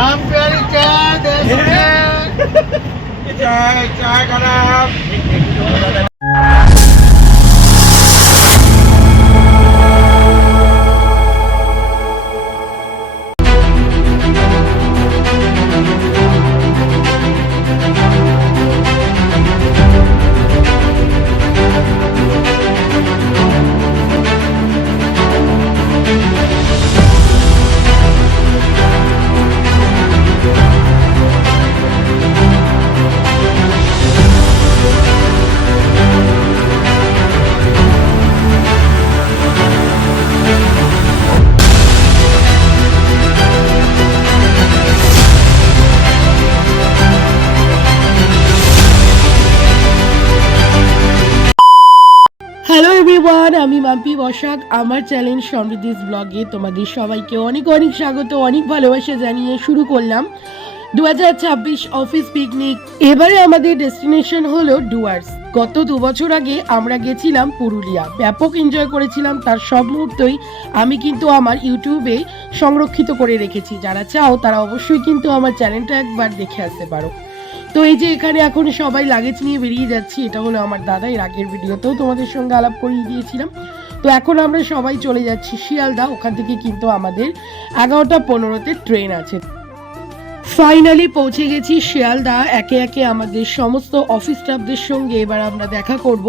आम प्यारी चाय चाय खराब। হ্যালো এভরিওয়ান, আমি মাম্পি বসাক। আমার চ্যানেল সমৃদ্ধিস ব্লগে তোমাদের সবাইকে অনেক অনেক স্বাগত, অনেক ভালোবাসা জানিয়ে শুরু করলাম 2026 অফিস পিকনিক। এবারে আমাদের ডেস্টিনেশন হলো ডুয়ার্স। গত 2 বছর আগে আমরা গেছিলাম পুরুলিয়া, ব্যাপক এনজয় করেছিলাম। তার সব মুহূর্তই আমি কিন্তু আমার ইউটিউবে সংরক্ষিত করে রেখেছি। যারা চাও তারা অবশ্যই কিন্তু আমার চ্যানেলটা একবার দেখে আসতে পারো। তো এই যে এখানে এখন সবাই লাগেজ নিয়ে বেরিয়ে যাচ্ছি, এটা হলো আমার দাদা। এর আগের ভিডিওতেও তোমাদের সঙ্গে আলাপ করিয়ে দিয়েছিলাম। তো এখন আমরা সবাই চলে যাচ্ছি শিয়ালদা। ওখান থেকে কিন্তু আমাদের 11টা 15-তে ট্রেন আছে। ফাইনালি পৌঁছে গেছি শিয়ালদা। একে একে আমাদের সমস্ত অফিস স্টাফদের সঙ্গে এবার আমরা দেখা করব।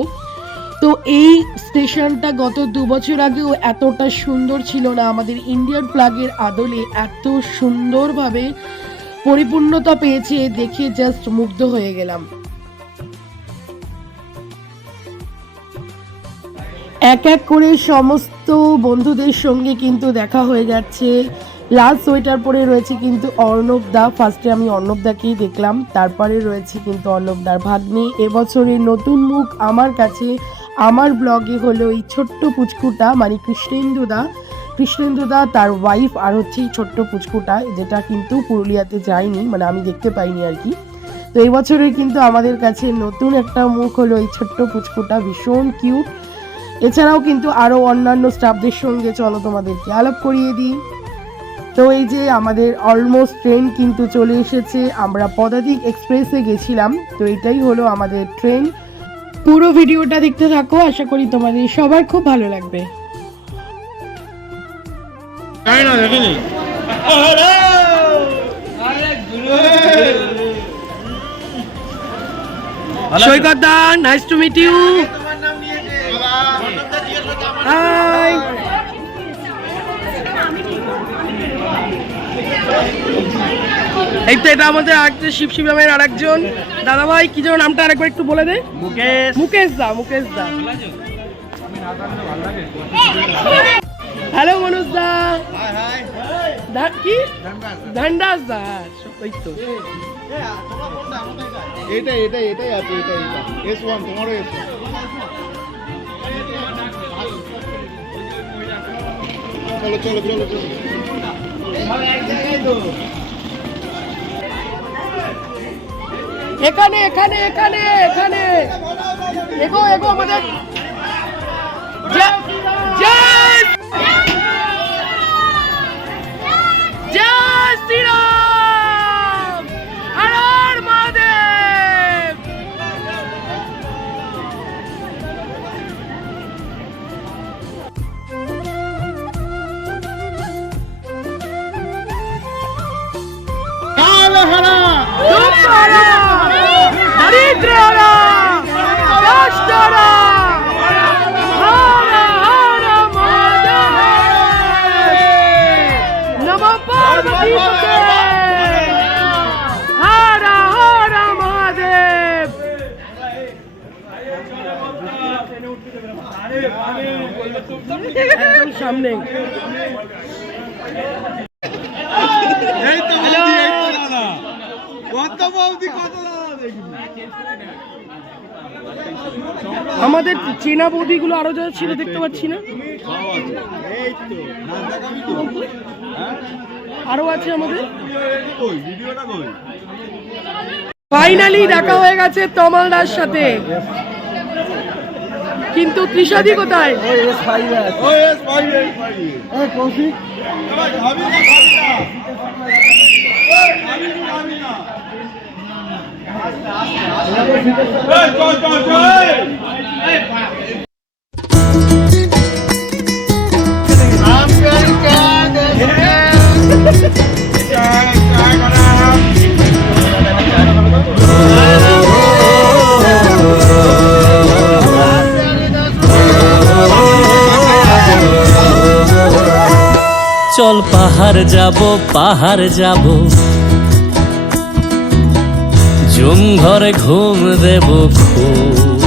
তো এই স্টেশনটা গত 2 বছর আগেও এতটা সুন্দর ছিল না। আমাদের ইন্ডিয়ান ফ্ল্যাগের আদলে এত সুন্দরভাবে পরিপূর্ণতা পেয়েছে, দেখে জাস্ট মুগ্ধ হয়ে গেলাম। এক এক করে সমস্ত বন্ধুদের সঙ্গে কিন্তু দেখা হয়ে যাচ্ছে। লাস্ট সোয়েটার পরে রয়েছে কিন্তু অর্ণব দা। ফার্স্টে আমি অর্ণব দাকেই দেখলাম, তারপরে রয়েছে কিন্তু অর্ণব দার ভাগ্নি। এবছরের নতুন মুখ আমার কাছে, আমার ব্লগে হলো এই ছোট্ট পুচকুটা, মানে কৃষ্ণেন্দুদা, তার ওয়াইফ, আর হচ্ছে এই ছোট্ট পুচকুটা, যেটা কিন্তু পুরুলিয়াতে যায়নি, মানে আমি দেখতে পাইনি আর কি। তো এই বছরের কিন্তু আমাদের কাছে নতুন একটা মুখ হলো এই ছোট্ট পুচকুটা, ভীষণ কিউট। এছাড়াও কিন্তু আরও অন্যান্য স্টাফদের সঙ্গে চলো তোমাদেরকে আলাপ করিয়ে দিই। তো এই যে আমাদের অলমোস্ট ট্রেন কিন্তু চলে এসেছে। আমরা পদাতিক এক্সপ্রেসে গেছিলাম। তো এটাই হলো আমাদের ট্রেন। পুরো ভিডিওটা দেখতে থাকো, আশা করি তোমাদের সবার খুব ভালো লাগবে। Saikat da, nice to meet you. Hi. এই তো এটা আমাদের আরেকটা শিব নামের আরেকজন দাদা ভাই। কি যেন নামটা আরেকবার একটু বলে দে। মুকেশ দা। হ্যালো মনোজ দা। কি ধান্ডাস দা? ওই তো এটাই আছে, এটাই S1 তোমারও S1। চলো এখানে এগো আমাদের জয় শ্রীরাম, হর হর মহাদেব। হরিদ্রা সামনে। আমাদের চেনা বৌদিগুলো আরো যারা ছিল দেখতে পাচ্ছি না, আরো আছে আমাদের। ফাইনালি দেখা হয়ে গেছে তমালদার সাথে, কিন্তু ত্রিশাদি কোথায়? চল পাহাড় যাব জুম ঘরে ঘুম দেব খুব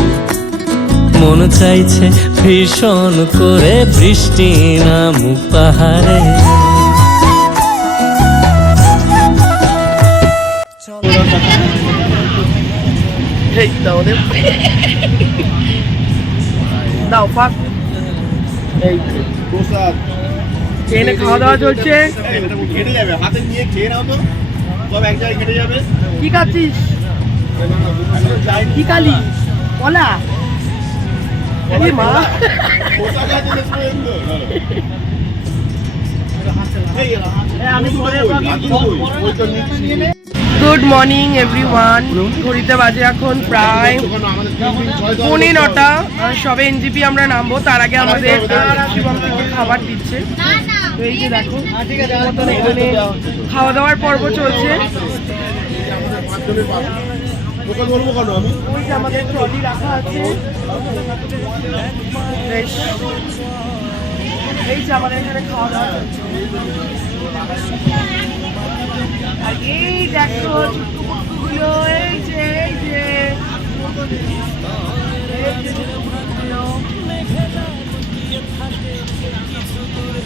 মন চাইছে ভীষণ করে বৃষ্টি নামুক পাহাড়ে দাও পাক এই প্রসাদ ট্রেনে খাওয়া দাওয়া চলছে। ঘেটে যাবে, হাতে নিয়ে খেয়ে নাও তো, সব এক জায়গায় ঘেটে যাবে। কি খাচ্ছিস? কি কালি কলা? মা প্রসাদ আছে রেস্টুরেন্ট তো, আমি তো নিচ্ছি। Good morning everyone. ঘড়িতে বাজে এখন প্রায় 9:45। সবে এনজিপি আমরা নামবো, তার আগে আমাদের শিবম থেকে খাবার দিচ্ছে। তো এই যে দেখো মতন এখানে খাওয়া দাওয়ার পর্ব চলছে। ওকে বলবো কেন আমি? ওই যে আমাদের ট্রলি রাখা আছে, বেশ এই যে আমাদের এখানে খাওয়া দাওয়া চলছে। আর এই দেখো চুটকুগুলো, এই যে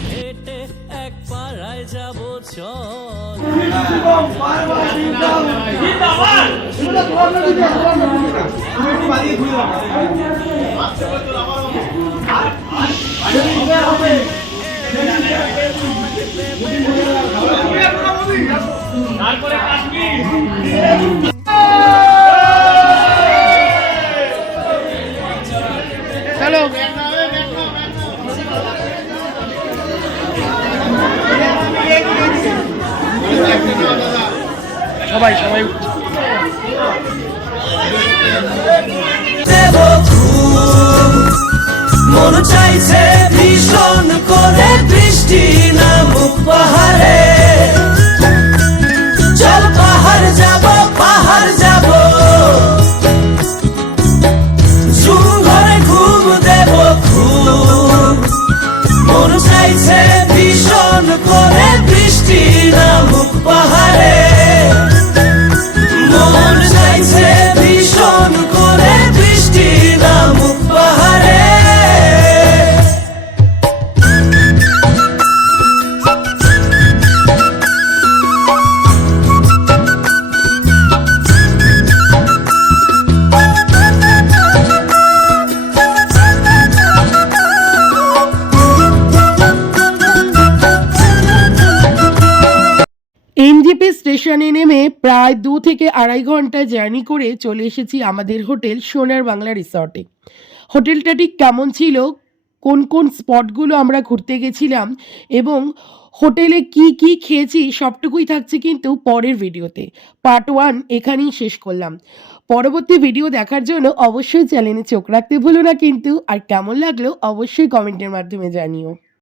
হেঁটে এক পাড়ায় যাব চল চলো সবাই মন চাইছে ভীষণ করে বৃষ্টি নামুক পাহাড়ে চল পাহাড় যাব জুম ঘরে ঘুম দেব খুব মন চাইছে ভীষণ করে বৃষ্টি নামুক পাহাড়ে মন চাইছে ভীষণ করে বৃষ্টি নামুক পাহাড়ে এনজিপি স্টেশনে নেমে প্রায় 2 থেকে 2.5 ঘন্টা জার্নি করে চলে এসেছি আমাদের হোটেল সোনার বাংলা রিসর্টে। হোটেলটা ঠিক কেমন ছিল, কোন কোন স্পটগুলো আমরা ঘুরতে গেছিলাম এবং হোটেলে কি খেয়েছি সবটুকুই থাকছে কিন্তু পরের ভিডিওতে। পার্ট 1 এখানেই শেষ করলাম। পরবর্তী ভিডিও দেখার জন্য অবশ্যই চ্যানেলে চোখ রাখতে ভুলো না কিন্তু। আর কেমন লাগলো অবশ্যই কমেন্টের মাধ্যমে জানিও।